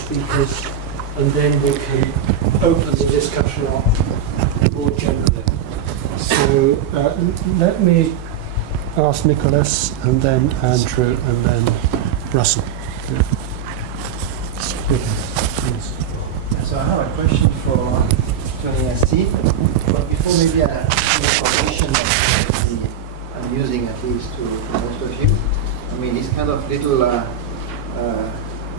speakers, and then we can open the discussion up more generally. So let me ask Nicholas, and then Andrew, and then Russell. Yeah. So I have a question for Tony and Steve, but before maybe an information that I'm using at least to most of you. I mean, this kind of little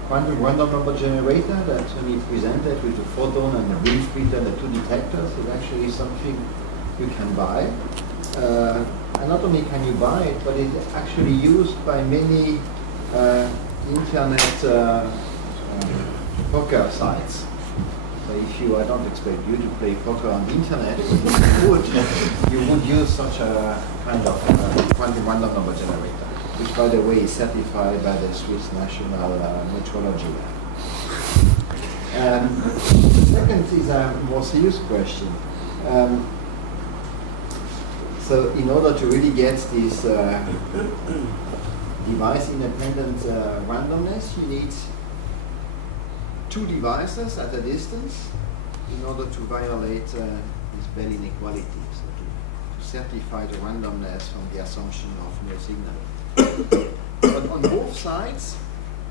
quantum random number generator that Tony presented with the photon and the beam splitter and the two detectors is actually something you can buy. And not only can you buy it, but it's actually used by many internet poker sites. So if you, I don't expect you to play poker on the internet, but you would use such a kind of quantum random number generator, which by the way is certified by the Swiss National Metrology Lab. The second is a more serious question. So in order to really get this device-independent randomness, you need two devices at a distance in order to violate this Bell inequality, so to certify the randomness from the assumption of no signal. But on both sides,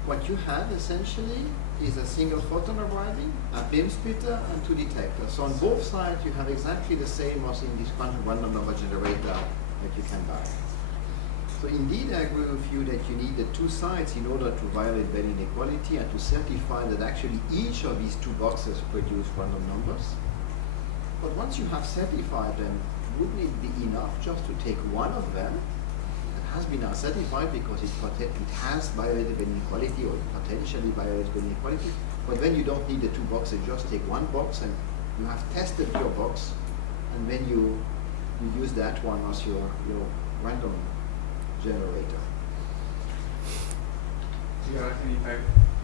what you have essentially is a single photon arriving, a beam splitter, and two detectors. So on both sides, you have exactly the same as in this quantum random number generator that you can buy. So indeed, I agree with you that you need the two sides in order to violate Bell inequality and to certify that actually each of these two boxes produce random numbers. But once you have certified them, wouldn't it be enough just to take one of them that has been now certified because it has violated Bell inequality or it potentially violates Bell inequality, but then you don't need the two boxes, just take one box and you have tested your box, and then you use that one as your random generator. You're asking if I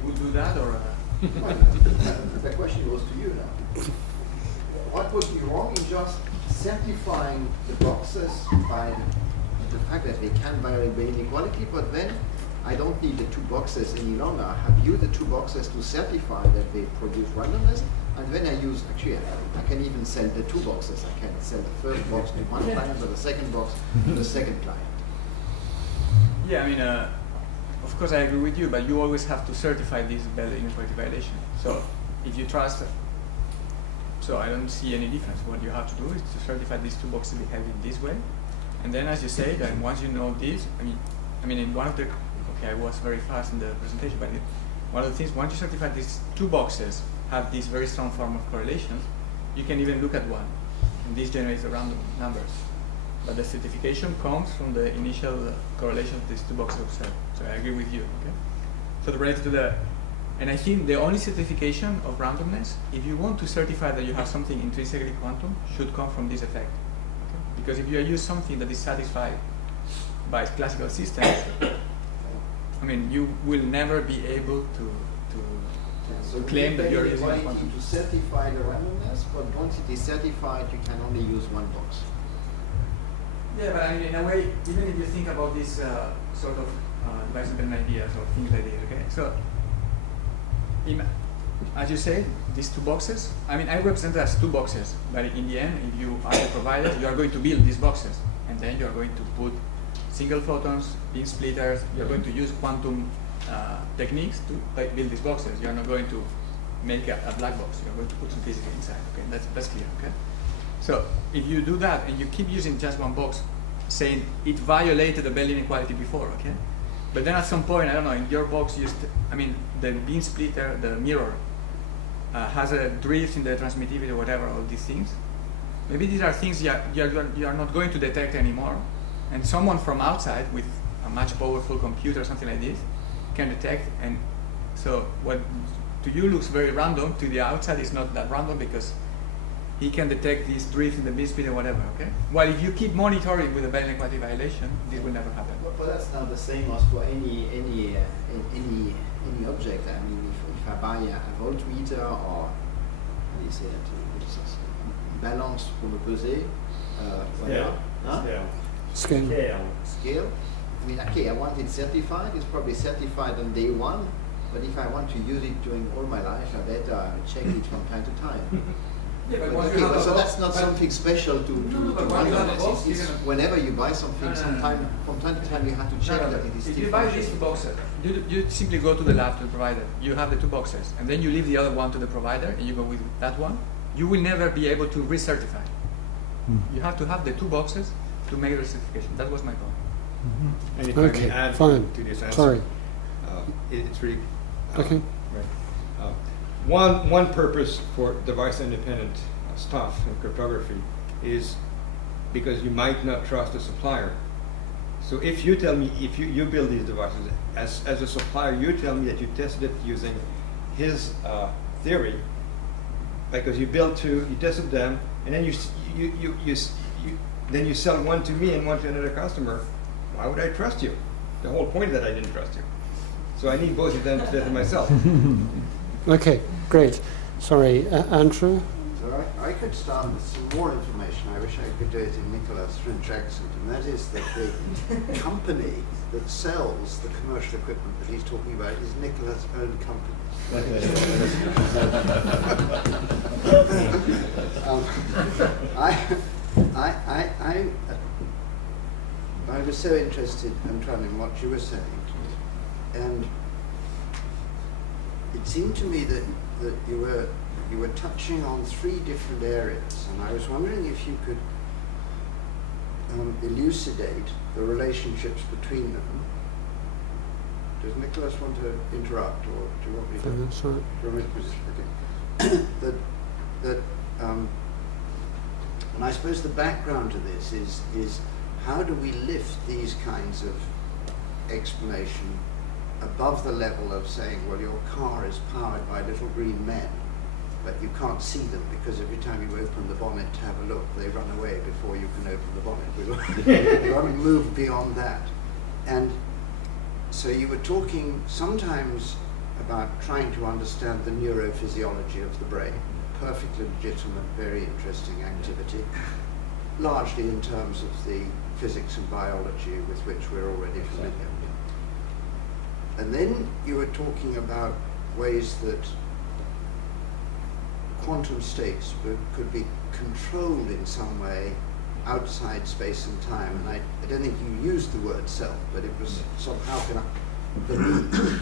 would do that, or? The question goes to you now. What would be wrong in just certifying the boxes by the fact that they can violate Bell inequality, but then I don't need the two boxes any longer. I have used the two boxes to certify that they produce randomness, and then I use, actually, I can even sell the two boxes. I can sell the first box to one client, or the second box to the second client. Yeah, I mean, of course I agree with you, but you always have to certify this Bell inequality violation. So if you trust, so I don't see any difference. What you have to do is to certify these two boxes behaving this way. And then, as you say, then once you know this, I mean, in one of the, okay, I was very fast in the presentation, but one of the things, once you certify these two boxes have this very strong form of correlations, you can even look at one, and this generates the random numbers. But the certification comes from the initial correlation of these two boxes observed. So I agree with you, okay? So related to the, and I think the only certification of randomness, if you want to certify that you have something intrinsically quantum, should come from this effect. Okay? Because if you use something that is satisfied by classical systems, I mean, you will never be able to claim that you're using a quantum. To certify the randomness, but once it is certified, you can only use one box. Yeah, but I mean, in a way, even if you think about this sort of device-independent ideas or things like this, okay? So, as you say, these two boxes, I mean, I represent it as two boxes, but in the end, if you are the provider, you are going to build these boxes, and then you are going to put single photons, beam splitters, you are going to use quantum techniques to build these boxes. You are not going to make a black box, you are going to put some physics inside, okay? That's clear, okay? So if you do that and you keep using just one box, saying it violated the Bell inequality before, okay? But then at some point, I don't know, in your box, the beam splitter, the mirror, has a drift in the transmittivity or whatever, all these things. Maybe these are things you are not going to detect anymore. And someone from outside with a much powerful computer or something like this can detect. And so what to you looks very random, to the outside is not that random because he can detect this drift in the beam splitter or whatever, okay? While if you keep monitoring with a Bell inequality violation, this will never happen. But that's not the same as for any object. I mean, if I buy a voltmeter or how do you say that? Balance pour me peser. Scale. Huh? Scale. Scale. I mean, okay, I want it certified. It's probably certified on day one, But if I want to use it during all my life, I better check it from time to time. Yeah, but But once okay, you have but a so box- that's not but- something special to but once you have a randomness. box, It's you're gonna- whenever you buy something, from time to time you have to check No, that it is if still you buy these functioning. two boxes, you simply go to the lab to the provider. You have the two boxes, and then you leave the other one to the provider, and you go with that one. You will never be able to recertify. You have to have the two boxes to make the certification. That was my point. And if I Okay, may add fine. to this answer, Sorry. it's really Okay. right. One purpose for device independent stuff in cryptography is because you might not trust the supplier. So if you tell me, if you build these devices as a supplier, you tell me that you tested it using his theory, because you built two, you tested them, and then then you sell one to me and one to another customer. Why would I trust you? The whole point is that I didn't trust you. So I need both of them to test it myself. Okay, great. Sorry, Andrew? So I could start with some more information. I wish I could do it in Nicholas' French accent, and that is that the company that sells the commercial equipment that he's talking about is Nicholas' own company. I was so interested, Antoine, in what you were saying, and it seemed to me that you were touching on three different areas, and I was wondering if you could elucidate the relationships between them. Does Nicholas want to interrupt, or do you want me to? That's right. Do you want me to okay. And I suppose the background to this is how do we lift these kinds of explanation above the level of saying, well, your car is powered by little green men, but you can't see them because every time you open the bonnet to have a look, they run away before you can open the bonnet. We want to move beyond that. And so you were talking sometimes about trying to understand the neurophysiology of the brain. Perfectly legitimate, very interesting activity, largely in terms of the physics and biology with which we're already familiar. And then you were talking about ways that quantum states could be controlled in some way outside space and time. And I don't think you used the word self, but it was somehow can I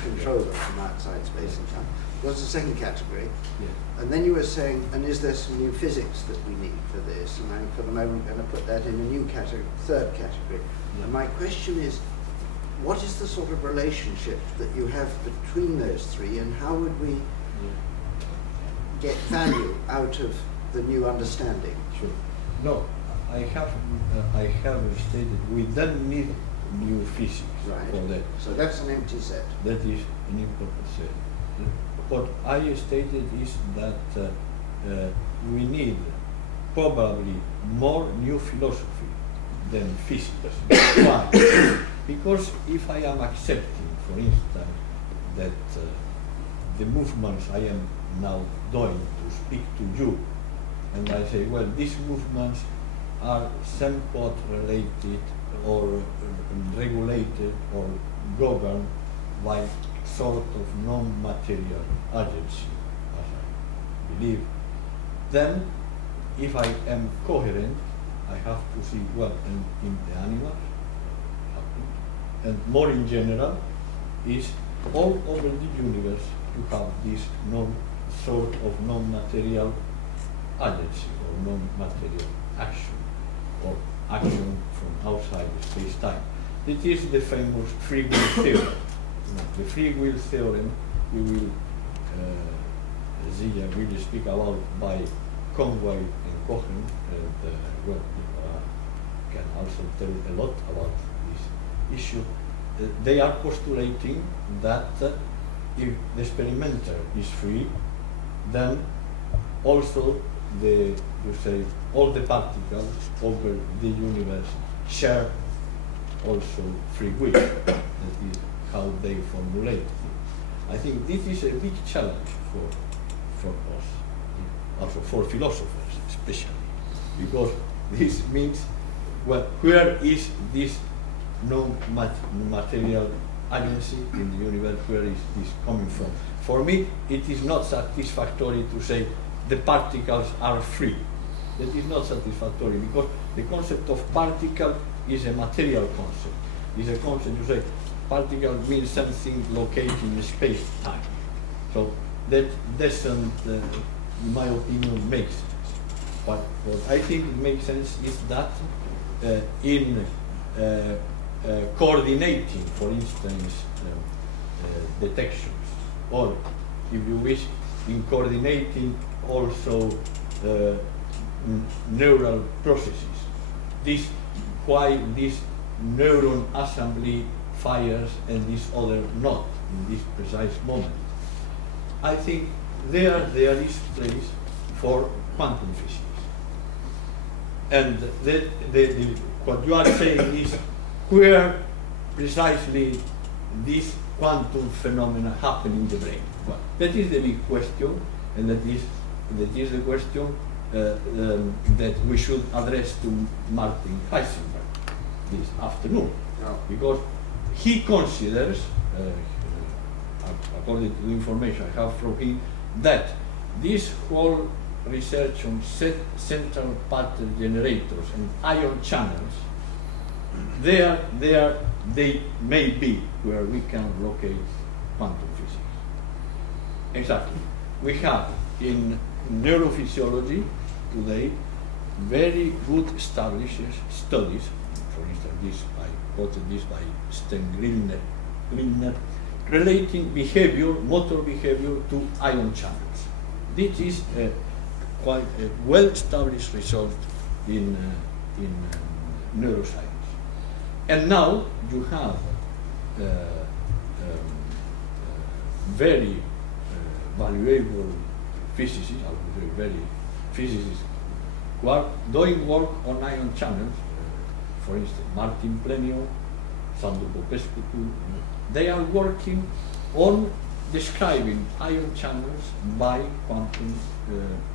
control them from outside space and time. That's the second category. Yeah. And then you were saying, and is there some new physics that we need for this? And I'm for the moment going to put that in a new category, third category. Yeah. And my question is, what is the sort of relationship that you have between those three, and how would we get value out of the new understanding? Sure. No, I have stated we don't need new physics Right. for that. So that's an empty set. That is an important set. What I stated is that we need probably more new philosophy than physics. Why? Because if I am accepting, for instance, that the movements I am now doing to speak to you, and I say, well, these movements are somewhat related or regulated or governed by sort of non-material agency, as I believe, then if I am coherent, I have to see what in the animals happens, and more in general is all over the universe you have this sort of non-material agency or non-material action or action from outside space-time. It is the famous free will theorem. The free will theorem we will Zia will speak about by Conway and Cohen, and well, can also tell a lot about this issue. They are postulating that if the experimenter is free, then also all the particles over the universe share also free will. That is how they formulate it. I think this is a big challenge for us, also for philosophers especially, because this means, well, where is this non-material agency in the universe where is coming from. For me, it is not satisfactory to say the particles are free. That is not satisfactory because the concept of particle is a material concept. It's a concept to say particle means something located in space-time. So that doesn't, in my opinion, make sense. But what I think it makes sense is that in coordinating, for instance, detections, or if you wish, in coordinating also neural processes. Why this neuron assembly fires and this other not in this precise moment. I think there is place for quantum physics. And what you are saying is where precisely this quantum phenomena happen in the brain. Well, that is the big question, and that is the question that we should address to Martin Heisenberg this afternoon, because he considers, according to the information I have from him, that this whole research on central pattern generators and ion channels, they may be where we can locate quantum physics. Exactly. We have in neurophysiology today very good established studies. For instance, I quoted this by Sten Grillner, relating motor behavior to ion channels. This is quite a well-established result in neuroscience. And now you have very valuable physicists, I would say very physicists, who are doing work on ion channels. For instance, Martin Plenio, Sandro Popescu, they are working on describing ion channels by quantum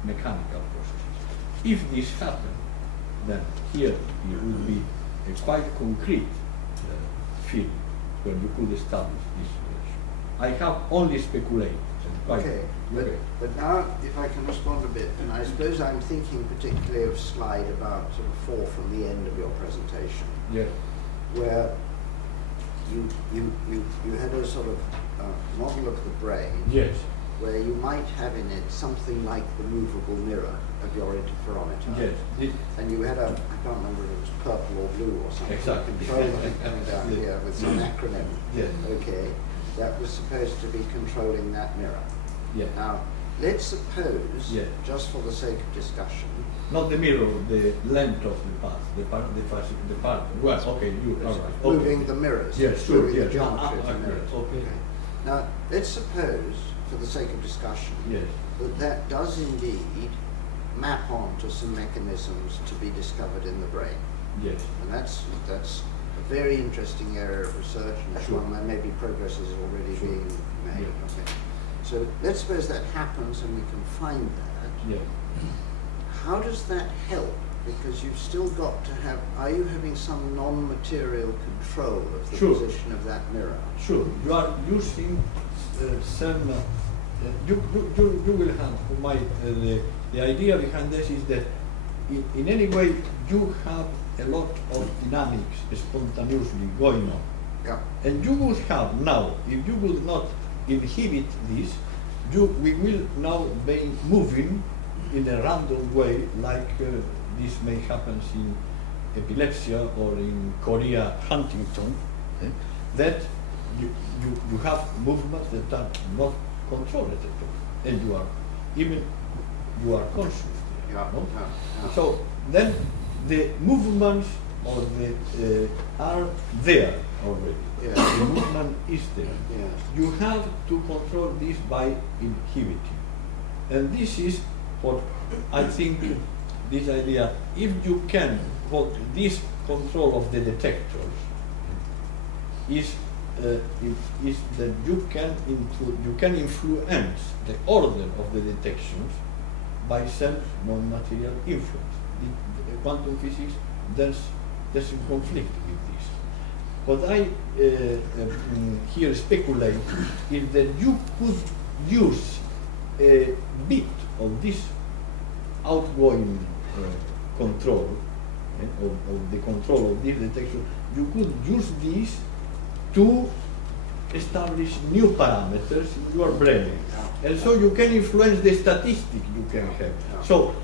mechanical processes. If this happens, then here it would be a quite concrete field where you could establish this relation. I have only speculated. Okay, but now if I can respond a bit, and I suppose I'm thinking particularly of slide about sort of 4 from the end of your presentation, where you had a sort of model of the brain, where you might have in it something like the movable mirror of your interferometer. And you had I can't remember if it was purple or blue or something. Exactly. Controlling coming down here with some acronym. Okay, that was supposed to be controlling that mirror. Now, let's suppose, just for the sake of discussion, not the mirror, the length of the path, the part. Well, okay, you are right. Moving the mirrors, moving the geometry of the mirrors. Okay. Now, let's suppose, for the sake of discussion, that does indeed map onto some mechanisms to be discovered in the brain. And that's a very interesting area of research, and one where maybe progress is already being made. Okay. So let's suppose that happens and we can find that. How does that help? Because you've still got to have, are you having some non-material control of the position of that mirror? Sure, you are using some, you will have, the idea behind this is that in any way you have a lot of dynamics spontaneously going on. And you would have now, if you would not inhibit this, we will now be moving in a random way, like this may happen in epilepsy or in Korea Huntington, that you have movements that are not controlled at all, and you are conscious there, no? So then the movements or are there already. The movement is there. You have to control this by inhibiting. And this is what I think, this idea, if you can, what this control of the detectors is that you can influence the order of the detections by some non-material influence. The quantum physics doesn't conflict with this. what I here speculate is that you could use a bit of this outgoing control, of the control of this detection. You could use this to establish new parameters in your brain, and so you can influence the statistic you can have. So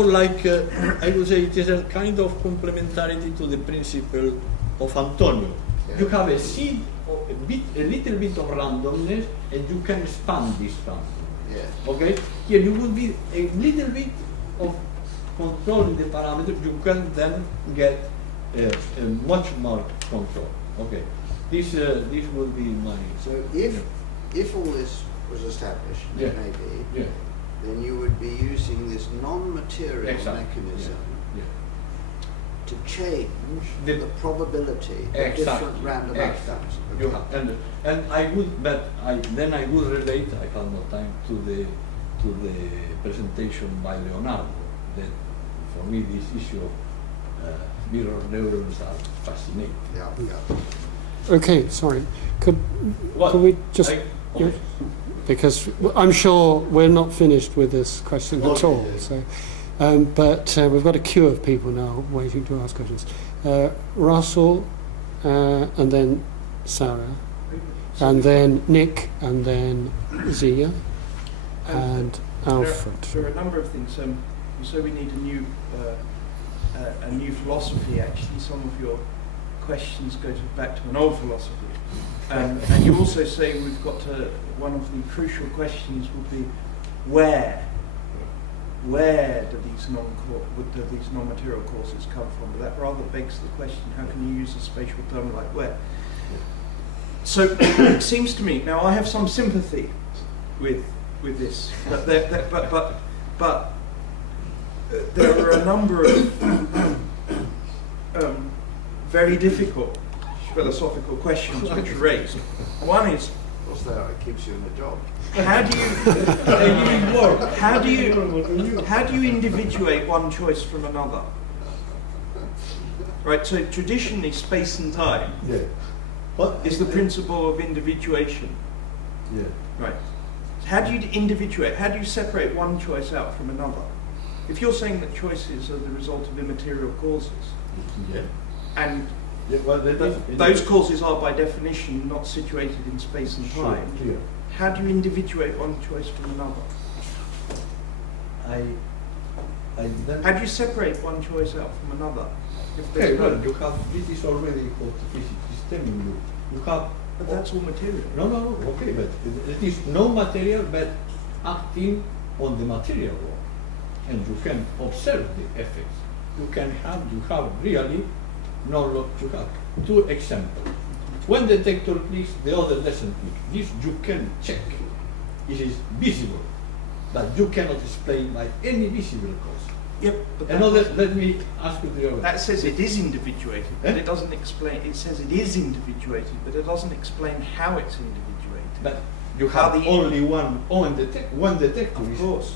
like I would say, it is a kind of complementarity to the principle of Antonio. Yeah. You have a seed, of a little bit of randomness, and you can expand this randomness. Yeah. Okay? Here you would be a little bit of controlling the parameter. You can then get a much more control. Okay. This would be my. So if all this was established, Yeah. maybe, Yeah. then you would be using this non-material Exactly. mechanism Yeah. to change The- the probability of Exactly. different random Exactly. outcomes. You Okay. have, and I would, but then I would relate. I have no time to the presentation by Leonardo. That for me this issue of mirror neurons are fascinating. Yeah, yeah. Okay, sorry. Could What? we just, I- yeah, because I'm sure we're not finished with this question at Okay. all. So, but we've got a queue of people now waiting to ask questions. Russell, and then Sarah, and then Nick, and then Zia, and Alfred. There are a number of things. So we need a new philosophy. Actually, some of your questions go back to an old philosophy, and you also say we've got to. One of the crucial questions would be where do these non-material causes come from? But that rather begs the question: how can you use a spatial term like where? So it seems to me. Now I have some sympathy with this, but there are a number of very difficult philosophical questions which are raised. One is, Of course, that it keeps you in a job. how do you individuate one choice from another? Right. So traditionally, space and time Yeah. What is the principle of individuation. Yeah. Right. How do you individuate? How do you separate one choice out from another? If you're saying that choices are the result of immaterial causes, Yeah. and Yeah, well, those causes are by definition not situated in space and Sure, time, clear. how do you individuate one choice from another? I then. How do you separate one choice out from another? If Okay, there's well, no, you have, this is already what physics is telling you. You have, but that's all material. no, okay, but it is no material, but acting on the material world. And you can observe the effects. You have really, you have two examples. One detector clicks, the other doesn't click. This you can check. It is visible, but you cannot explain by any visible cause. Yep, but Another, let me ask you the other. that says it is individuated, but Eh? it doesn't explain. It says it is individuated, but it doesn't explain how it's individuated. But you How have the- only one detector. Of is- course.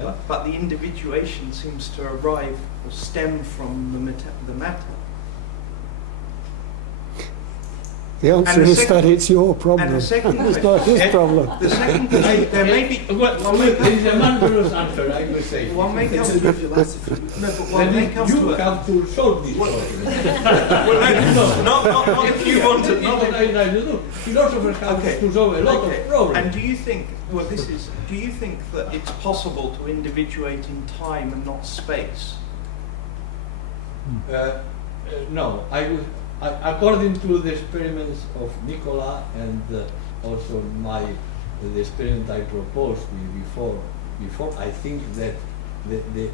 Yeah. But the individuation seems to arrive or stem from the matter. The answer And the is second- that it's your problem. and the second It's not his question- problem. The second question, there may be There is a marvelous answer, I will say. one may come to no, but one Then may come you to a, have to solve this problem. well, not if you want to. Not if, I don't know. Philosophers have Okay. to solve a lot okay. of problems. And do you think? Well, do you think that it's possible to individuate in time and not space? No, according to the experiments of Nicola and also the experiment I proposed before, I think that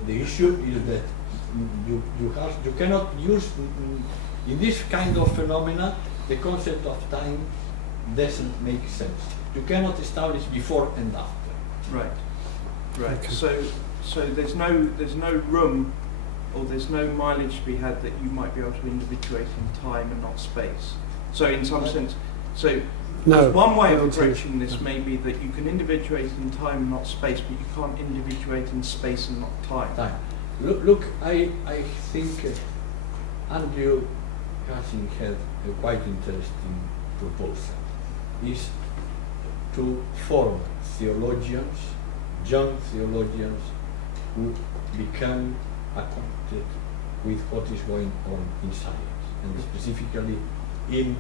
the issue is that you cannot use in this kind of phenomena the concept of time doesn't make sense. You cannot establish before and after. Right. Right. Okay. So there's no room, or there's no mileage to be had that you might be able to individuate in time and not space. So in some sense, No. one way of no, approaching this may be that you can individuate in time and not space, but you can't individuate in space and not time. Time. Look, I think Andrew Acin had a quite interesting proposal. Is to form theologians, young theologians, who become acquainted with what is going on in science, and specifically in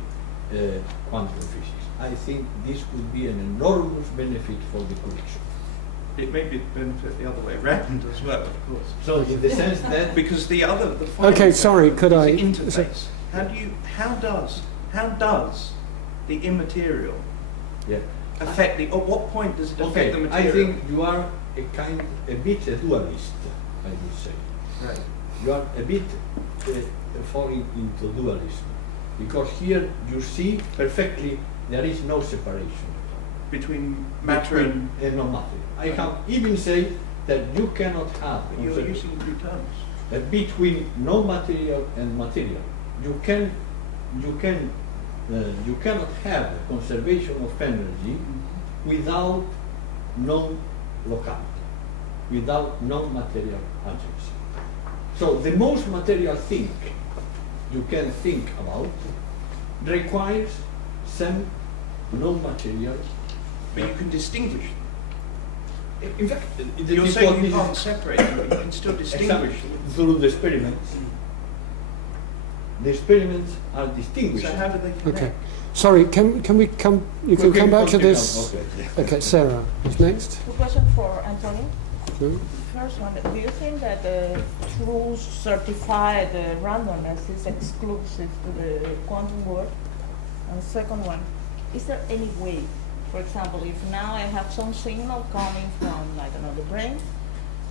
quantum physics. I think this would be an enormous benefit for the collection. It may be benefit the other way around as well, of course. So in the sense that Because the final Okay, sorry, could is I- the interface. How does the immaterial yeah. affect the? At what point does it affect the Okay, I material? think you are a bit a dualist, I would say. Right. You are a bit falling into dualism, because here you see perfectly there is no separation Between matter and. no matter. I can even say that you cannot have You're using two terms. between no material and material. You cannot have conservation of energy without non-locality, without non-material agency. So the most material thing you can think about requires some non-material. But you can distinguish them. In fact, You're saying you can't separate them, but you can still distinguish them. through the experiments. The experiments are distinguished. So how do they connect? Okay. Sorry, can we come? You can Okay, come back to continue. this. Okay. Okay, Sarah is next. Two questions for Antonio. Hmm? First one, do you think that the true certified randomness is exclusive to the quantum world? And second one, is there any way, for example, if now I have some signal coming from, I don't know, the brain,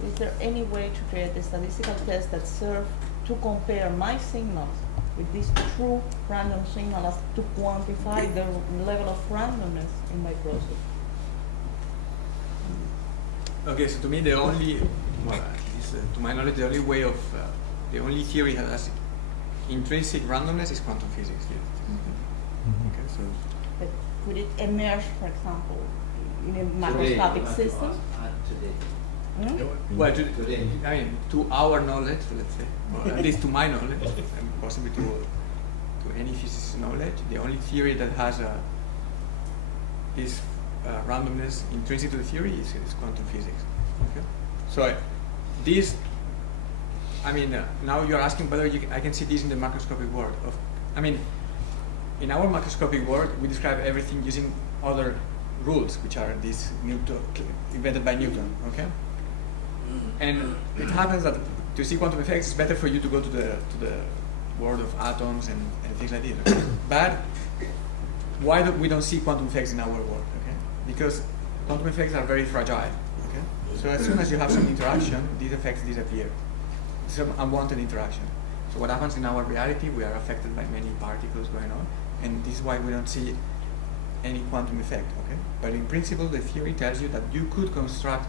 is there any way to create a statistical test that serves to compare my signals with this true random signal as to quantify the level of randomness in my process? Okay, so to me the only, well, at least, to my knowledge, the only way of, the only theory that has intrinsic randomness is quantum physics. Okay, so But could it emerge, for example, in a macroscopic system? Hmm? well, I mean, to our knowledge, let's say, or at least to my knowledge, and possibly to any physicist's knowledge, the only theory that has this randomness intrinsic to the theory is quantum physics. Okay, so this, I mean, now you're asking whether I can see this in the macroscopic world. I mean, in our macroscopic world, we describe everything using other rules, which are these invented by Newton. Okay, and it happens that to see quantum effects, it's better for you to go to the world of atoms and things like this. Okay? But why we don't see quantum effects in our world? Okay, because quantum effects are very fragile. Okay, so as soon as you have some interaction, these effects disappear. Some unwanted interaction. So what happens in our reality? We are affected by many particles going on, and this is why we don't see any quantum effect. Okay, but in principle, the theory tells you that you could construct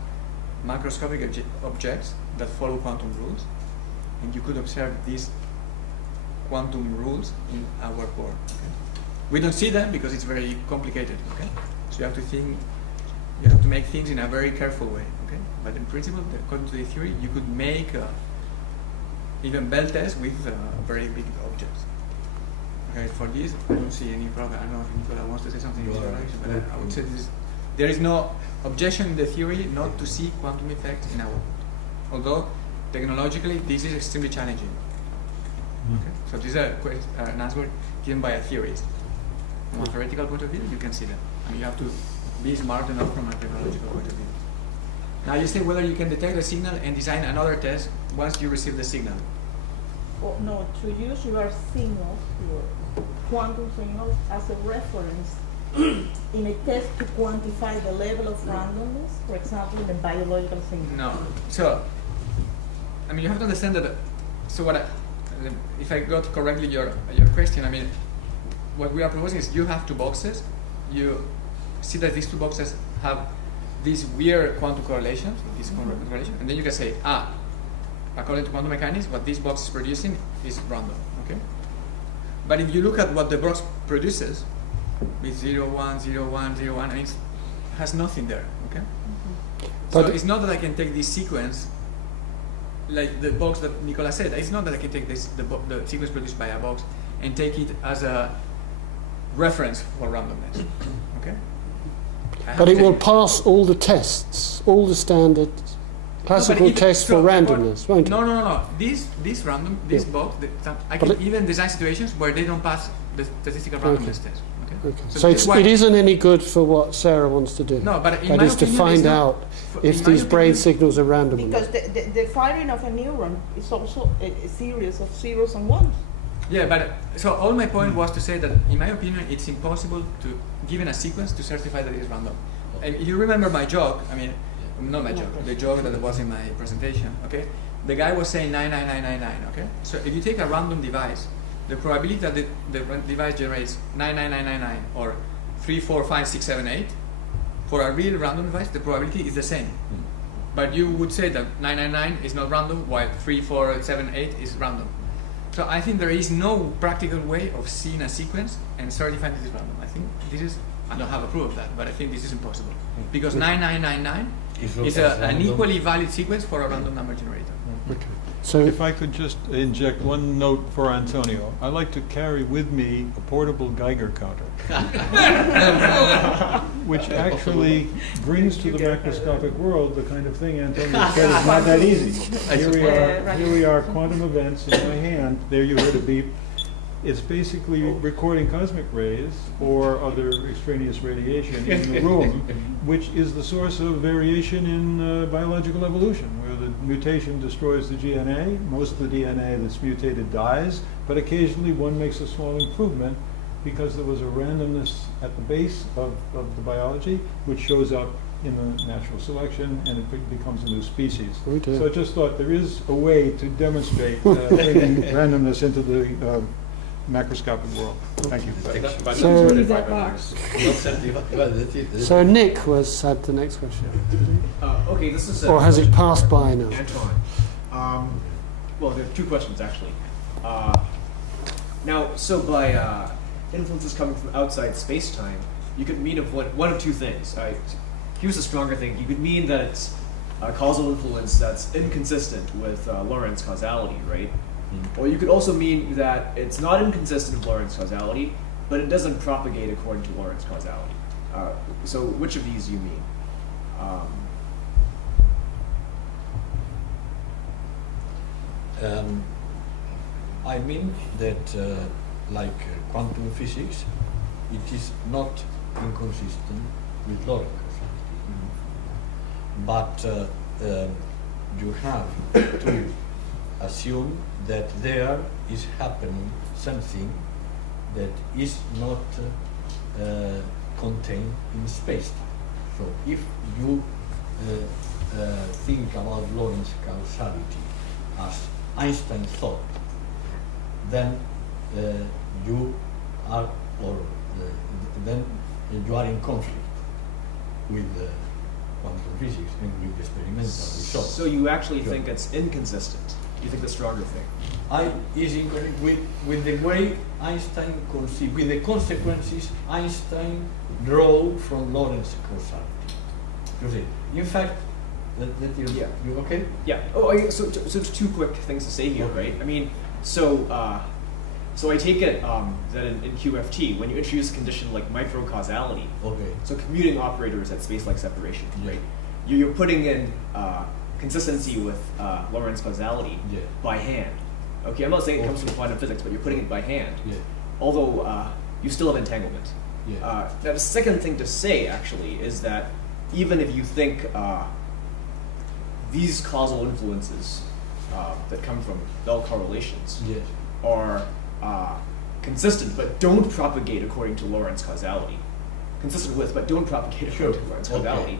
macroscopic objects that follow quantum rules, and you could observe these quantum rules in our world. Okay? We don't see them because it's very complicated. Okay, so you have to think, you have to make things in a very careful way. Okay, but in principle, according to the theory, you could make even Bell tests with very big objects. Okay, for this, I don't see any problem. I don't know if Nicola wants to say something in this direction, but I would say this, there is no objection in the theory not to see quantum effects in our world. Although technologically this is extremely challenging. Okay? So this is an answer given by a theorist. From a theoretical point of view, you can see that. And you have to be smart enough from a technological point of view. Now you say whether you can detect the signal and design another test once you receive the signal. Well, no, to use your signals, your quantum signals, as a reference in a test to quantify the level of randomness, for example, in a biological signal. No. So, I mean, you have to understand that. So, if I got correctly your question, I mean, what we are proposing is you have two boxes. You see that these two boxes have these weird quantum correlations, this correlation, and then you can say, according to quantum mechanics, what this box is producing is random. Okay. But if you look at what the box produces, with 0, 1, 0, 1, 0, 1, and it has nothing there. Okay. So But it's not that I can take this sequence, like the box that Nicola said. It's not that I can take the sequence produced by a box and take it as a reference for randomness. Okay? I have But it to will take pass all the tests, all the standard classical tests for randomness, won't it? No. This random, this Yeah. box, I But can even design situations where they don't pass the statistical randomness test. Okay? Okay. So So this is why- it isn't any good for what Sarah wants to do. No, but in That my is to opinion, find it's not- out in if my these brain opinion- signals are random or Because not. the firing of a neuron is also a series of zeros and ones. Yeah, but so all my point was to say that, in my opinion, it's impossible to, given a sequence, to certify that it is random. And if you remember my joke, I mean, not my joke, the joke that was in my presentation, okay? The guy was saying 99999, okay? So if you take a random device, the probability that the device generates 99999 or 34567 for a real random device, the probability is the same. But you would say that 999 is not random, while 3478 is random. So I think there is no practical way of seeing a sequence and certifying this is random. I think this is, I don't have a proof of that, but I think this is impossible. Because 9999 is an equally valid sequence for a random number generator. Okay. So If I could just inject one note for Antonio, I like to carry with me a portable Geiger counter, which actually brings to the macroscopic world the kind of thing Antonio said is not that easy. Here we are, quantum events in my hand. There you heard a beep. It's basically recording cosmic rays or other extraneous radiation in the room, which is the source of variation in biological evolution, where the mutation destroys the DNA. Most of the DNA that's mutated dies, but occasionally one makes a small improvement because there was a randomness at the base of the biology, which shows up in the natural selection, and it becomes a new species. Oh dear. So I just thought there is a way to demonstrate bringing randomness into the macroscopic world. Thank you. So Nick had the next question. Okay, this is Or has it passed by now? Antoine. Well, there are two questions actually. Now, so by influences coming from outside space-time, you could mean of one of two things. Here's the stronger thing. You could mean that it's a causal influence that's inconsistent with Lorentz causality, right? Or you could also mean that it's not inconsistent with Lorentz causality, but it doesn't propagate according to Lorentz causality. So which of these do you mean? I mean that, like quantum physics, it is not inconsistent with Lorentz causality. But you have to assume that there is happening something that is not contained in space. So if you think about Lorentz causality as Einstein thought, then you are, then you are in conflict with quantum physics and with experimental results. So you actually think it's inconsistent? You think the stronger thing? Is incorrect with the way Einstein conceived, with the consequences Einstein drew from Lorentz causality. You see, in fact, you okay? Yeah. Oh, so there's two quick things to say here, right? I mean, so I take it that in QFT, when you introduce a condition like microcausality, Okay. so commuting operators at space-like separation, Yeah. right? You're putting in consistency with Lorentz causality Yeah. by hand. Okay, I'm not saying it comes from quantum physics, but you're putting it by hand. Yeah. Although you still have entanglement. Yeah. Now, the second thing to say, actually, is that even if you think these causal influences that come from Bell correlations Yes. are consistent but don't propagate according to Lorentz causality, consistent with but don't propagate according to Lorentz Okay. causality,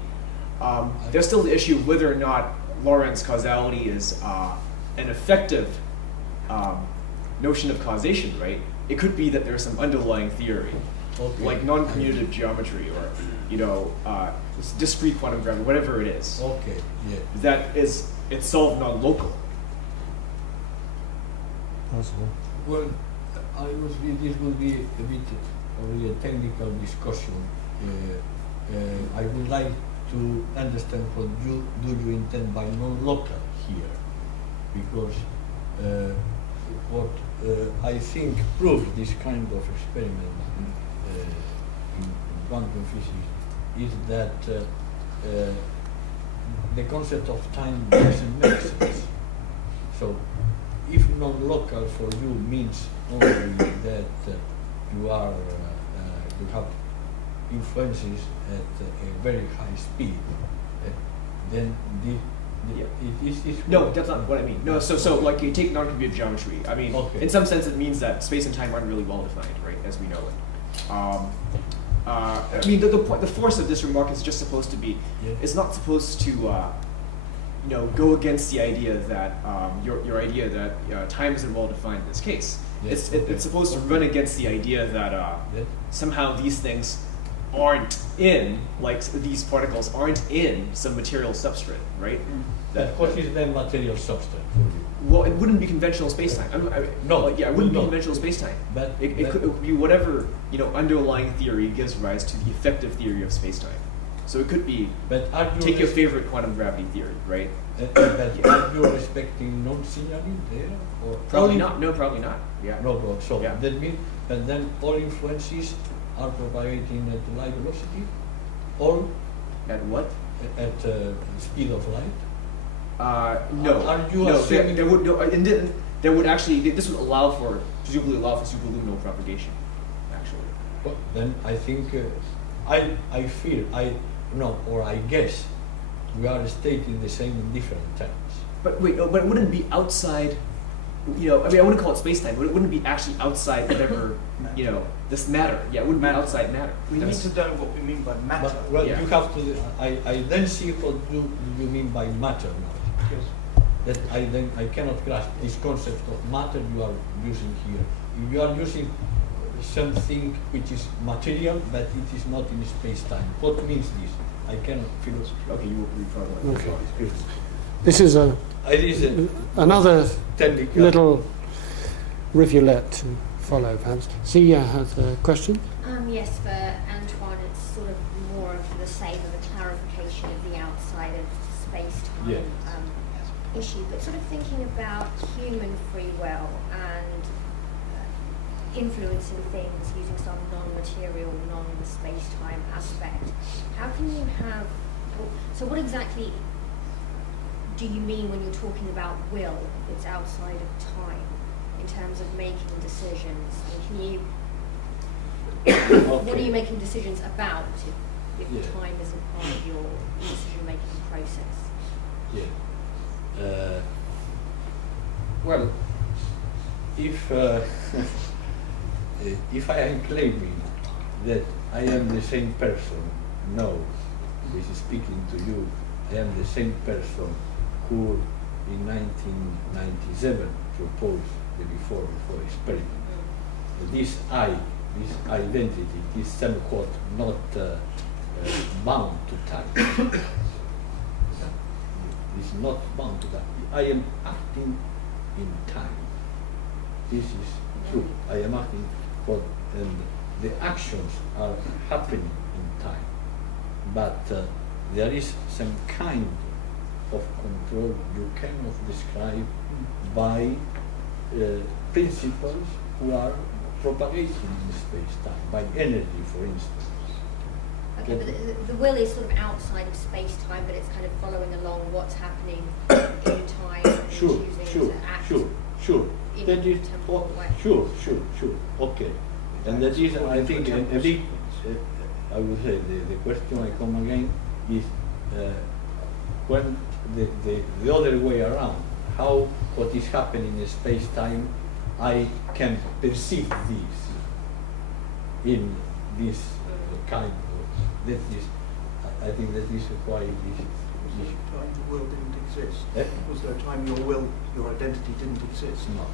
there's still the issue of whether or not Lorentz causality is an effective notion of causation, right? It could be that there's some underlying theory, Okay. like non-commutative geometry or, discrete quantum gravity, whatever it is, Okay. Yeah. that is itself non-local. Possible. Well, this will be a bit of a technical discussion. I would like to understand what you intend by non-local here, because what I think proves this kind of experiment in quantum physics is that the concept of time doesn't make sense. So, if non-local for you means only that you have influences at a very high speed, then it is No, that's not what I mean. No, so like you take non-computed geometry. I mean, Okay. in some sense, it means that space and time aren't really well defined, right, as we know it. I mean, the force of this remark is just supposed to be. Yeah. It's not supposed to, go against the idea that your idea that time isn't well defined in this case. Yes, It's supposed to run against the idea that Yes. somehow these things aren't in, like these particles aren't in some material substrate, right? That what is the material substance for you? Well, it wouldn't be conventional spacetime. No, it wouldn't no. be conventional spacetime. But It could be whatever underlying theory gives rise to the effective theory of spacetime. So it could be But are you take your favorite quantum gravity theory, right? but are you respecting non-signaling there, or Probably only- not. No, probably not. Yeah. No problem. So Yeah. that means, and then all influences are propagating at light velocity, or At what? at speed of light. No. Are you no, assuming- there would no, and then there would actually this would presumably allow for superluminal propagation. Actually. Well, then I think I feel or I guess we are stating the same in different terms. But wait, no, but it wouldn't be outside. I mean, I wouldn't call it space-time, but it wouldn't be actually outside whatever, this matter. Yeah, it wouldn't be outside matter. We need That's- to know what we mean by matter. But, well, Yeah. you have to. I then see what you mean by matter now. Yes. That I cannot grasp this concept of matter you are using here. You are using something which is material, but it is not in space-time. What means this? I cannot philosophy. Okay, you will reformulate. Okay. This is It is another technical. little rivulet to follow, perhaps. Sia has a question. Yes, for Antoine, it's sort of more for the sake of a clarification of the outside of space-time Yeah. issue, but sort of thinking about human free will and influencing things using some non-material, non-space-time aspect. How can you have, so what exactly do you mean when you're talking about will that's outside of time in terms of making decisions? And can you, what are you making decisions about if Yeah. time isn't part of your decision-making process? Yeah. Well, if I am claiming that I am the same person now, which is speaking to you, I am the same person who in 1997 proposed the before experiment. This identity is somewhat not bound to time. It's not bound to time. I am acting in time. This is true. I am acting and the actions are happening in time. But there is some kind of control you cannot describe by principles who are propagating in space-time, by energy, for instance. Okay, but the will is sort of outside of space-time, but it's kind of following along what's happening in time and Sure, choosing sure, to act sure. in That a is temporal way. Sure. Okay. And that is, I think, a big. I would say the question I come again is when the other way around. How what is happening in space-time, I can perceive this in this kind of. That is, I think that is why this. Was there a time the will didn't exist? Eh? Was there a time your identity didn't exist? No.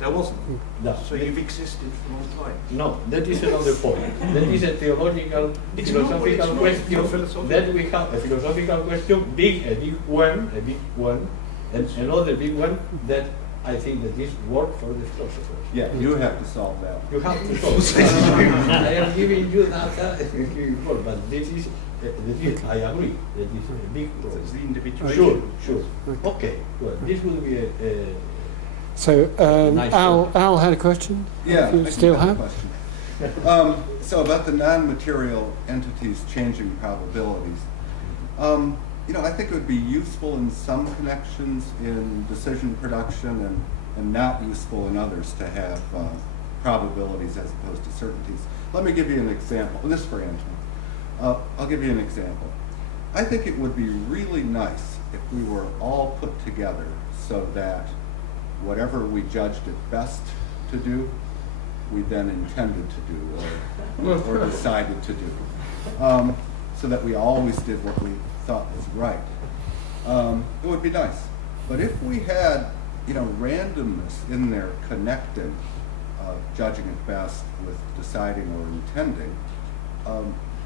There wasn't. No. So you've existed for a long time. No, that is another point. That is a theological, It's not, philosophical it's not question. philosophical. That we have a philosophical question, a big one, and another big one that I think that is work for the philosophers. Yeah, you have to solve that. You have to solve. I am giving you that before, but this is, I agree, that is a big So it's problem. the individual. Sure. Okay, well, this will be So Nice Al had a question. Yeah, If you I still have a have. question. So about the non-material entities changing probabilities, I think it would be useful in some connections in decision production and not useful in others to have probabilities as opposed to certainties. Let me give you an example. This is for Anton. I'll give you an example. I think it would be really nice if we were all put together so that whatever we judged it best to do, we then intended to do or decided to do, so that we always did what we thought was right. It would be nice. But if we had, randomness in there connecting judging it best with deciding or intending,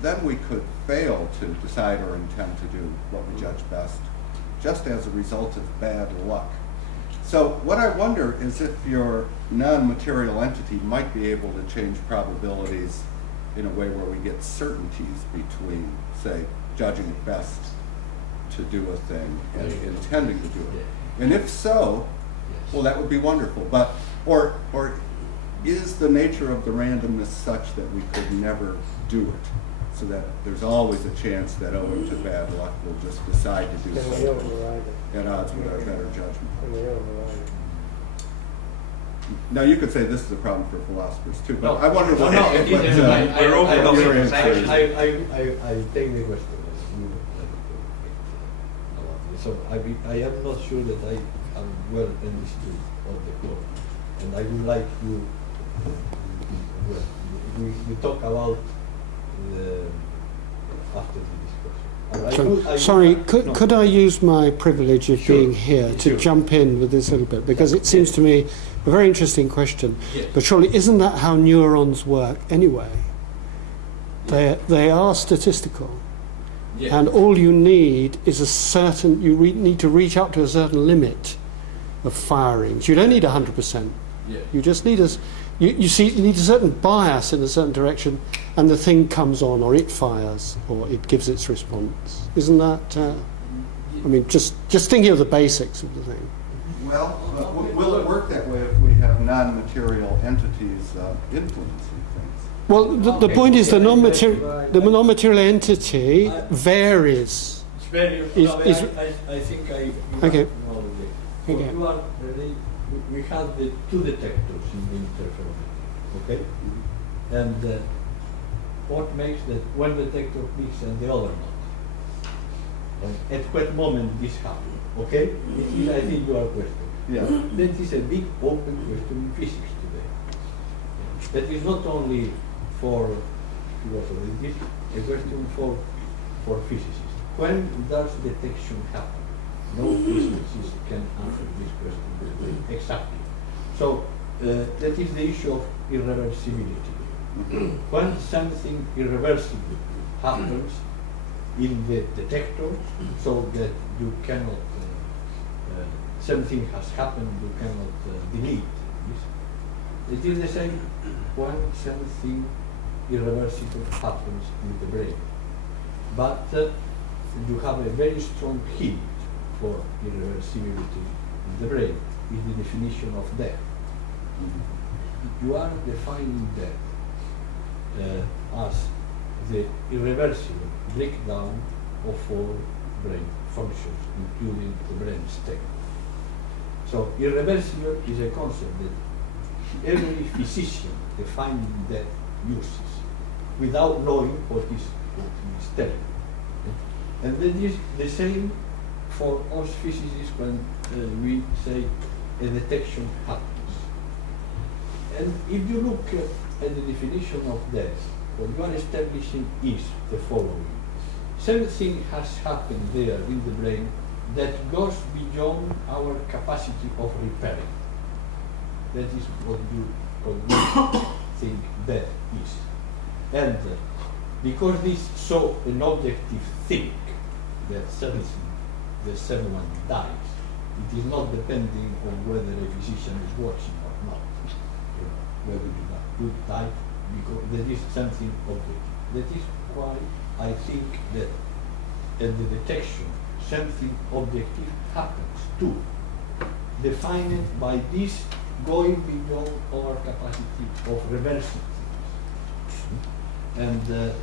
then we could fail to decide or intend to do what we judge best, just as a result of bad luck. So what I wonder is if your non-material entity might be able to change probabilities in a way where we get certainties between, say, judging it best to do a thing and intending to do it. And if so, well, that would be wonderful. But or is the nature of the randomness such that we could never do it, so that there's always a chance that owing to bad luck we'll just decide to do something at odds with our better judgment? Now you could say this is a problem for philosophers too, but I wonder what. I take the question. So I am not sure that I am well understood of the court, and I would like you. We talk about after the discussion. Sorry, could I use my privilege of being here to jump in with this a little bit? Because it seems to me a very interesting question. Yes. But surely isn't that how neurons work anyway? They are statistical. Yes. And all you need is need to reach up to a certain limit of firings. You don't need 100%. Yes. You just need you need a certain bias in a certain direction, and the thing comes on, or it fires, or it gives its response. Isn't that? I mean, just thinking of the basics of the thing. Well, will it work that way if we have non-material entities influencing things? Well, the point is the non-material entity varies. It's very. I think I. Okay. Okay. We have the two detectors in the interferometer, okay? And what makes that one detector clicks and the other not? And at what moment this happens, okay? It is, I think, your question. Yeah. That is a big open question in physics today. That is not only for philosophers, it is a question for physicists. When does detection happen? No physicist can answer this question exactly. So that is the issue of irreversibility. When something irreversible happens in the detector, so that you cannot, something has happened, you cannot delete this. It is the same when something irreversible happens in the brain. But you have a very strong hint for irreversibility in the brain, is the definition of death. You are defining death as the irreversible breakdown of all brain functions, including the brain stem. So irreversible is a concept that every physician defining death uses without knowing what is telling. And that is the same for us physicists when we say a detection happens. And if you look at the definition of death, what you are establishing is the following. Something has happened there in the brain that goes beyond our capacity of repairing. That is what you think death is. And because this is so an objective thing, that someone dies, it is not depending on whether a physician is watching or not. Whether you die, because there is something objective. That is why I think that at the detection something objective happens too. defined by this going beyond our capacity of reversing. And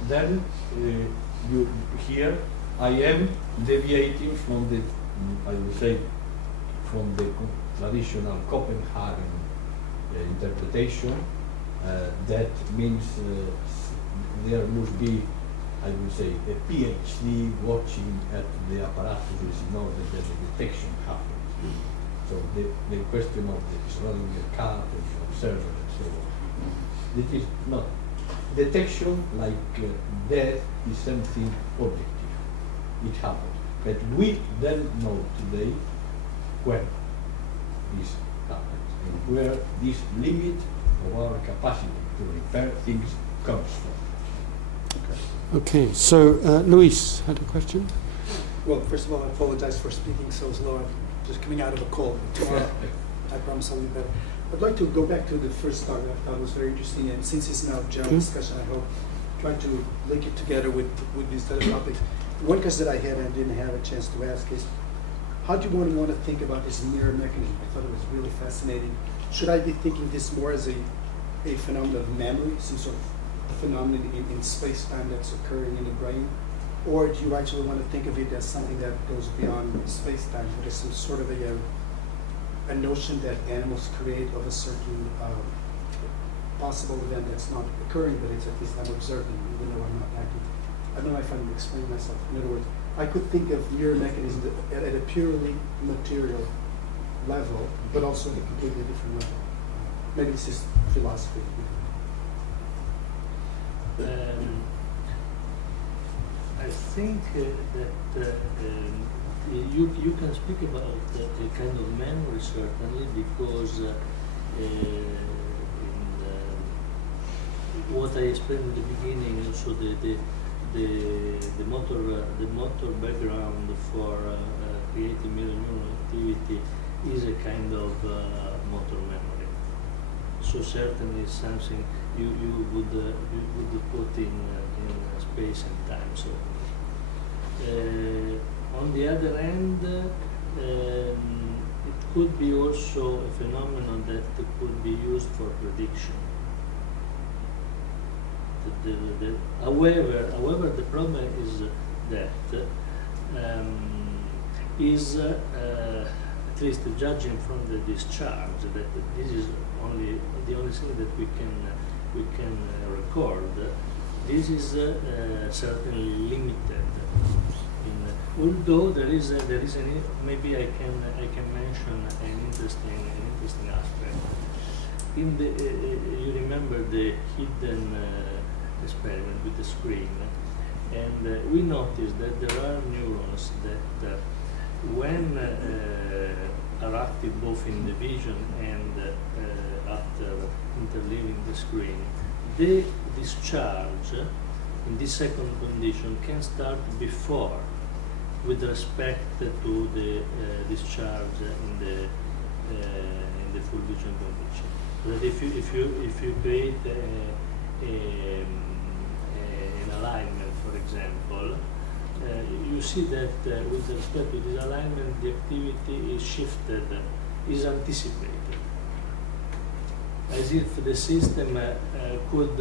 then here I am deviating from the, I would say, from the traditional Copenhagen interpretation. That means there must be, I would say, a PhD watching at the apparatuses in order that the detection happens. So the question of the Schrödinger cat and the observer and so on. It is not. Detection, like death, is something objective. It happens. But we then know today when this happens and where this limit of our capacity to repair things comes from. Okay, so Luis had a question. Well, first of all, I apologize for speaking so slow. I'm just coming out of a cold. Tomorrow, I promise I'll be better. I'd like to go back to the first talk that I thought was very interesting, and since it's now general discussion, I hope try to link it together with these other topics. One question that I had and didn't have a chance to ask is, how do one want to think about this mirror mechanism? I thought it was really fascinating. Should I be thinking this more as a phenomenon of memory, some sort of phenomenon in space-time that's occurring in the brain? Or do you actually want to think of it as something that goes beyond space-time? There's some sort of a notion that animals create of a certain possible event that's not occurring, but it's at least I'm observing, even though I'm not acting. I don't know if I'm explaining myself. In other words, I could think of mirror mechanisms at a purely material level, but also at a completely different level. Maybe it's just philosophy. I think that you can speak about a kind of memory certainly, because what I explained in the beginning, also the motor background for creating mirror neural activity is a kind of motor memory. So certainly something you would put in space and time. So on the other hand, it could be also a phenomenon that could be used for prediction. However, the problem is that at least judging from the discharge, that this is only the only thing that we can record. This is certainly limited. Although there is maybe I can mention an interesting aspect. In the you remember the hidden experiment with the screen, and we noticed that there are neurons that when are active both in the vision and after interleaving the screen, the discharge in this second condition can start before, with respect to the discharge in the full vision condition. That if you create an alignment, for example, you see that with respect to this alignment, the activity is shifted, is anticipated, as if the system could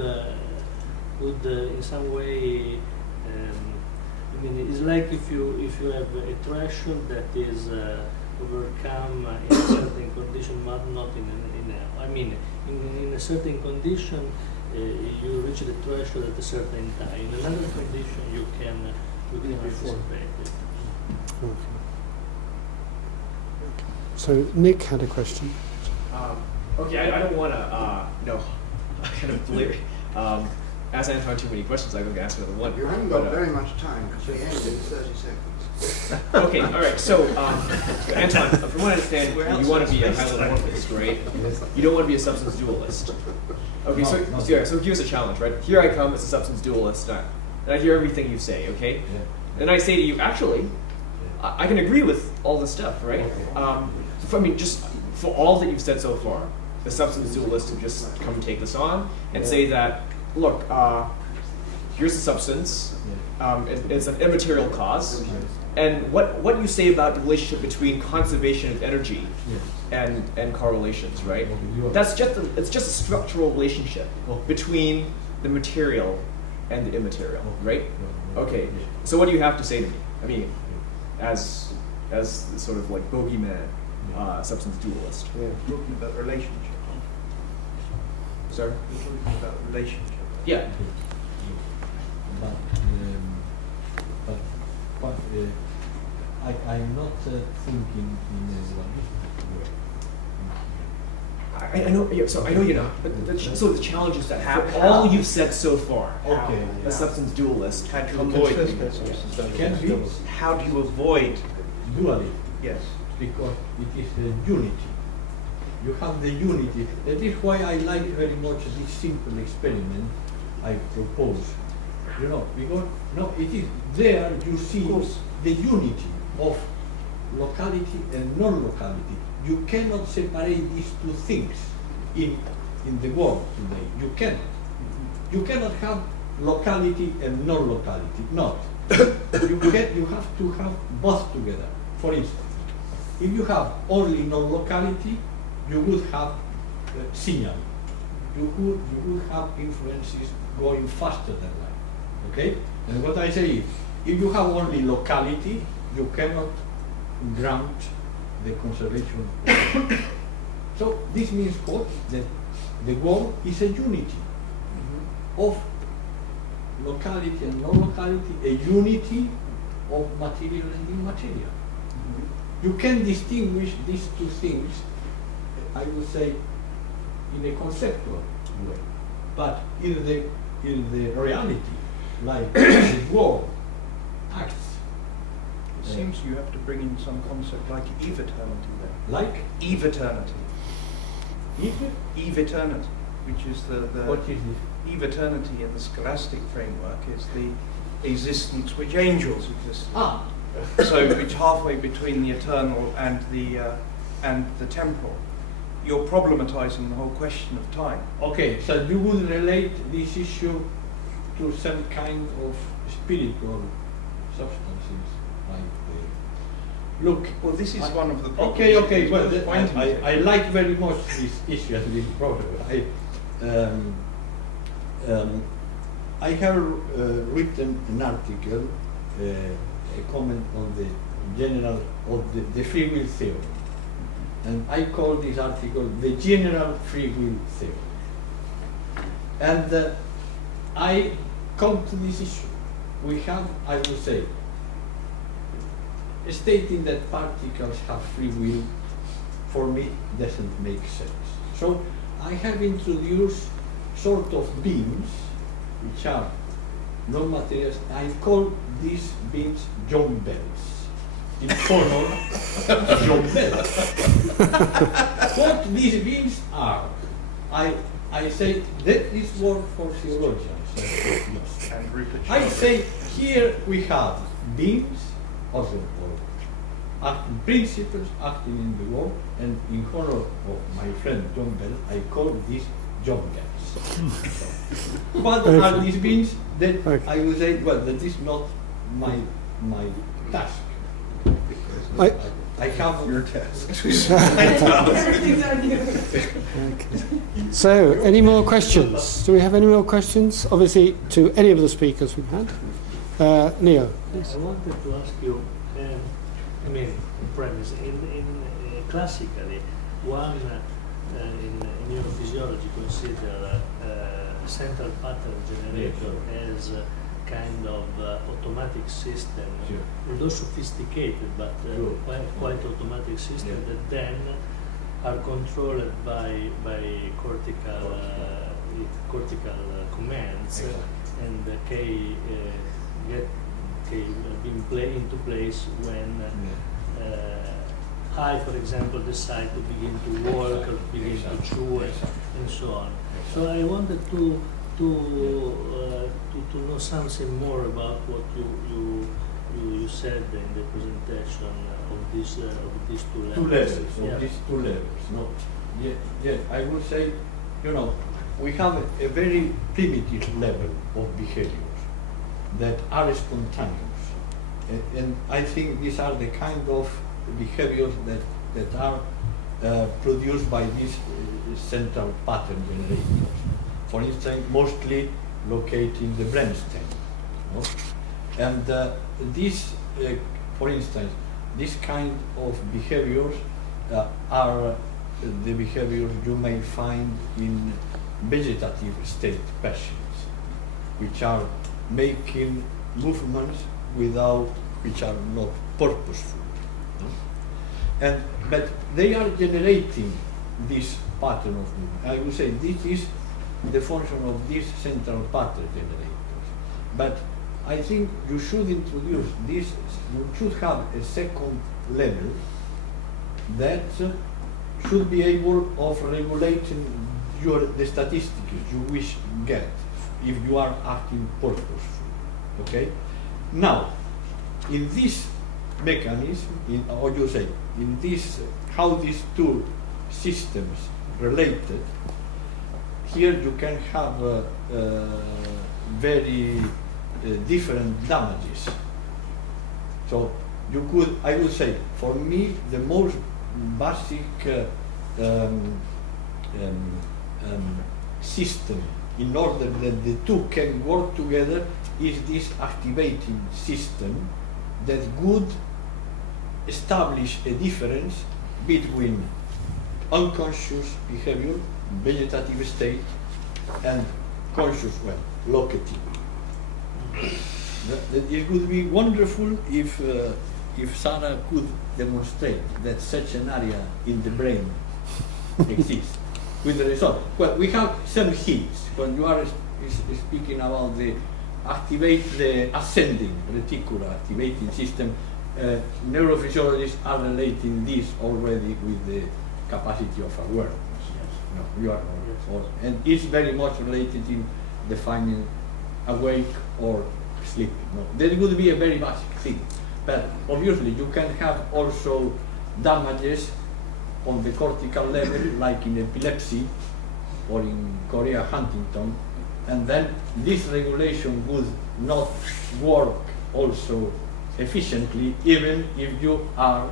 in some way. I mean, it's like if you have a threshold that is overcome in a certain condition, but not in a certain condition you reach the threshold at a certain time. In another condition you can anticipate it. Okay. So Nick had a question. Okay, I don't want to kind of blur. Ask Anton too many questions, I'm going to ask another one. You haven't got very much time because we end in 30 seconds. Okay, all right. So, Anton, from what I understand, you want to be a high-level morphist, right? You don't want to be a substance dualist. Okay, so give us a challenge, right? Here I come as a substance dualist, and I hear everything you say, okay? Yeah. Then I say to you, actually, I can agree with all this stuff, right? Just for all that you've said so far, the substance dualist would just come and take this on and say that, look, here's the substance, it's an immaterial cause, Yes. and what you say about the relationship between conservation of energy Yes. and correlations, right? Okay, you are- That's it's just a structural relationship between the material and the immaterial, right? Okay. Yes. So what do you have to say to me? I mean, as sort of like bogeyman, substance dualist. We're talking about relationship. Sir? We're talking about relationship. Yeah. But I'm not thinking in a dualistic way. I know. Yeah, so I know you're not. But so the challenge is that all you've said so far, Okay. a substance dualist, How do you avoid Can be How do you avoid? dualism Yes. because it is a unity. You have the unity. That is why I like very much this simple experiment I propose. You know, because it is there you see the unity of locality and non-locality. You cannot separate these two things in the world today. You cannot. You cannot have locality and non-locality. Not. You have to have both together. For instance, if you have only non-locality, you would have signal. You would have influences going faster than light. Okay? And what I say is, if you have only locality, you cannot grant the conservation. So this means what? That the world is a unity of locality and non-locality, a unity of material and immaterial. You can distinguish these two things, I would say, in a conceptual way, but in the reality, like the world acts. It seems you have to bring in some concept like eve-eternity there. Like Eve-eternity. Eve-eternity, which is the what is this? eve-eternity in the scholastic framework is the existence which angels exist. Ah, So it's halfway between the eternal and the temporal. You're problematizing the whole question of time. okay. So you would relate this issue to some kind of spiritual substances, like look. Well, this is one of the problems. Okay. Well, It's pointing to. I like very much this issue and this problem. I have written an article, a comment on the general of the free will theory, and I call this article the general free will theory. And I come to this issue. We have, I would say, stating that particles have free will, for me, doesn't make sense. So I have introduced sort of beams, which are non-materials. I call these beams John Bells, in honor of John Bell. What these beams are, I say that is work for theologians. And Rupert I Sheldrake. say here we have beings, also acting principles acting in the world, and in honor of my friend John Bell, I call this John Bells. What are these beings? Then I would say, well, that is not my task. I have Your task. So, any more questions? Do we have any more questions? Obviously, to any of the speakers we've had. Leo. I wanted to ask you, I mean, premise, classically, one in neurophysiology consider central pattern generator as a kind of automatic system, although sophisticated, but quite automatic system that then are controlled by cortical commands and being played into place when I, for example, decide to begin to walk or begin to chew and so on. So I wanted to know something more about what you said in the presentation of these two levels. Two levels, Yeah. of these two levels. No, yeah, I would say, we have a very primitive level of behavior. that are spontaneous. And I think these are the kind of behaviors that are produced by these central pattern generators. For instance, mostly located in the brainstem. No? And this, for instance, this kind of behaviors are the behaviors you may find in vegetative state patients, which are making movements which are not purposeful. No? But they are generating this pattern of movement. I would say this is the function of these central pattern generators. But I think you should introduce this, you should have a second level that should be able of regulating the statistics you wish to get if you are acting purposefully. Okay? Now, in this mechanism, in this, how these two systems related, here you can have very different damages. So you could, I would say, for me, the most basic system in order that the two can work together is this activating system that would establish a difference between unconscious behavior, vegetative state, and conscious, locative. It would be wonderful if Sarah could demonstrate that such an area in the brain exists. With the result, well, we have some hints when you are speaking about the ascending reticular activating system. Neurophysiologists are relating this already with the capacity of awareness. Yes. No, you are, and it's very much related in defining awake or sleeping. No, that would be a very basic thing. But obviously, you can have also damages on the cortical level, like in epilepsy or in chorea Huntington, and then this regulation would not work also efficiently, even if you are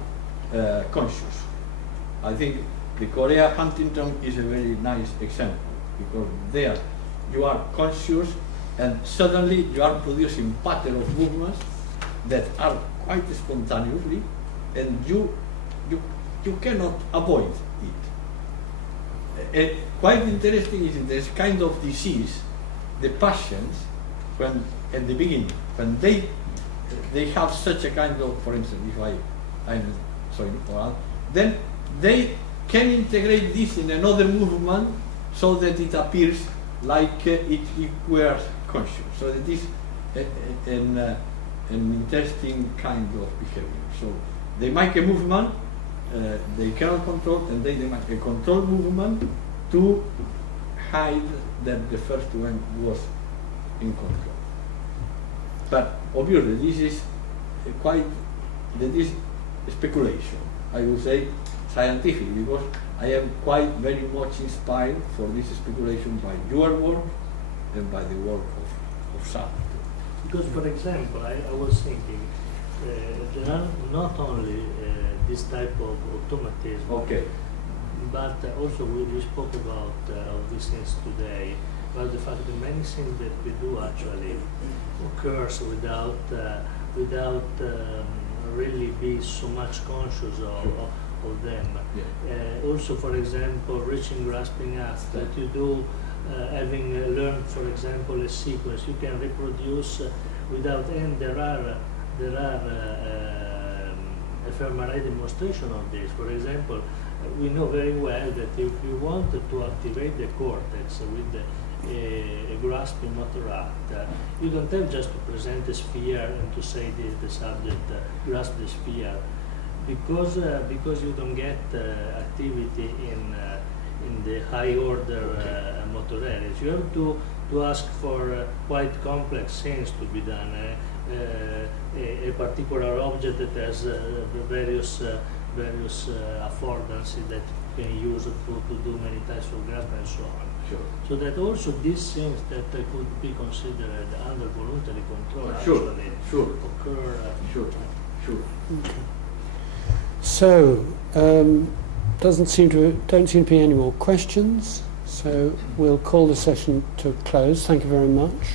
conscious. I think the chorea Huntington is a very nice example, because there you are conscious and suddenly you are producing pattern of movements that are quite spontaneously, and you cannot avoid it. Quite interesting is in this kind of disease, the patients, when at the beginning, when they have such a kind of, for instance, if I'm sorry, then they can integrate this in another movement so that it appears like it were conscious. So that is an interesting kind of behavior. So they make a movement, they cannot control, and they make a controlled movement to hide that the first one was in control. But obviously this is speculation. I would say scientific, because I am quite very much inspired for this speculation by your work and by the work of Sarah. Because, for example, I was thinking, there are not only this type of automatism, okay, but also we spoke about all these things today, about the fact that many things that we do actually occurs without really be so much conscious of them. Yeah. Also, for example, reaching, grasping at that you do, having learned, for example, a sequence, you can reproduce without end. There are fMRI demonstration of this. For example, we know very well that if you wanted to activate the cortex with a grasping motor act, you don't have just to present a sphere and to say the subject grasp the sphere, because you don't get activity in the high order motor areas. You have to ask for quite complex things to be done. A particular object that has various affordances that you can use to do many types of grasp and so on. Sure. So that also these things that could be considered under voluntary control Sure, actually sure. occur. Sure. Sure. So, don't seem to be any more questions. So we'll call the session to a close. Thank you very much.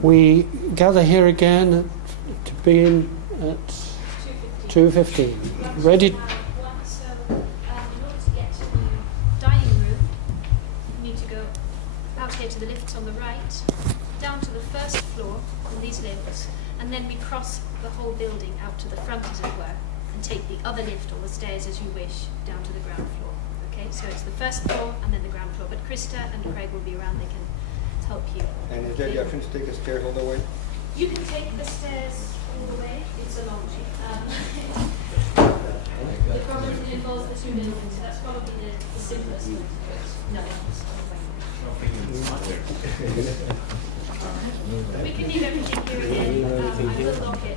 We gather here again to begin at 2:15. Ready? So, in order to get to the dining room, you need to go out here to the lifts on the right, down to the first floor on these lifts, and then we cross the whole building out to the front, as it were, and take the other lift or the stairs as you wish down to the ground floor. Okay, so it's the first floor and then the ground floor. But Krista and Craig will be around, they can help you. And is there the option to take the stairs all the way? You can take the stairs all the way. It's a long the problem involves the 2 buildings, so that's probably the simplest way to do it. No, we can leave everything here again. I will lock it.